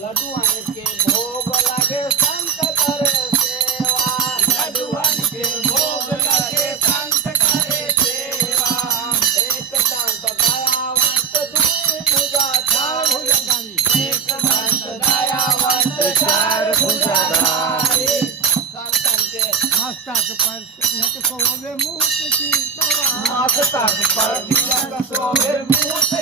लड्डुआन के भोग लागे संत करे सेवा लड्डुआन के भोग लागे संत करे सेवा एक दांत दयावंत दुई भुजा चार भुजाधारी एक दांत दयावंत चार भुजाधारी संतांचे मस्तक पर तिलक शोभे मूर्ति की सवा मस्तक पर तिलक शोभे मूर्ति